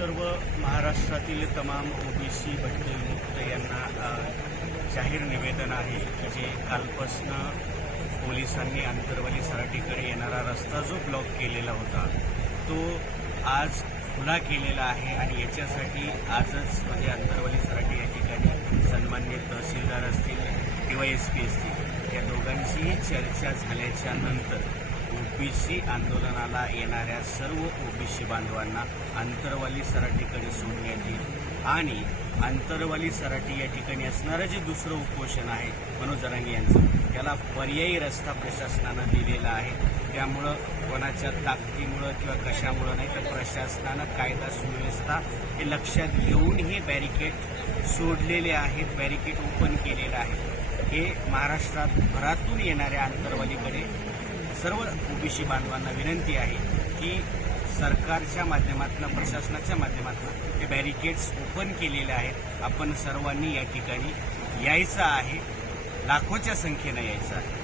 सर्व महाराष्ट्रातील तमाम ओबीसी भटके मुक्त यांना जाहीर निवेदन आहे की जे कालपासनं पोलिसांनी आंतरवाली सराटीकडे येणारा रस्ता जो ब्लॉक केलेला होता तो आज खुला केलेला आहे आणि याच्यासाठी आजच म्हणजे आंतरवाली सराटी या ठिकाणी सन्मान्य तहसीलदार असतील किंवा एस पी असतील या दोघांचीही चर्चा झाल्याच्यानंतर ओबीसी आंदोलनाला येणाऱ्या सर्व ओबीसी बांधवांना आंतरवाली सराटीकडे सोडण्यात येईल आणि आंतरवाली सराटी या ठिकाणी असणारं जे दुसरं उपोषण आहे मनोज जरांगे यांचं त्याला पर्यायी रस्ता प्रशासनानं दिलेला आहे. त्यामुळं कोणाच्या ताकदीमुळं किंवा कशामुळं नाही तर प्रशासनानं कायदा सुव्यवस्था हे लक्षात घेऊन हे बॅरिकेड सोडलेले आहेत बॅरिकेड ओपन केलेलं आहे. हे महाराष्ट्रात भरातून येणाऱ्या आंतरवालीकडे सर्व ओबीसी बांधवांना विनंती आहे की सरकारच्या माध्यमातून प्रशासनाच्या माध्यमातून हे बॅरिकेड्स ओपन केलेले आहेत. आपण सर्वांनी या ठिकाणी यायचं आहे. लाखोच्या संख्येनं यायचं आहे.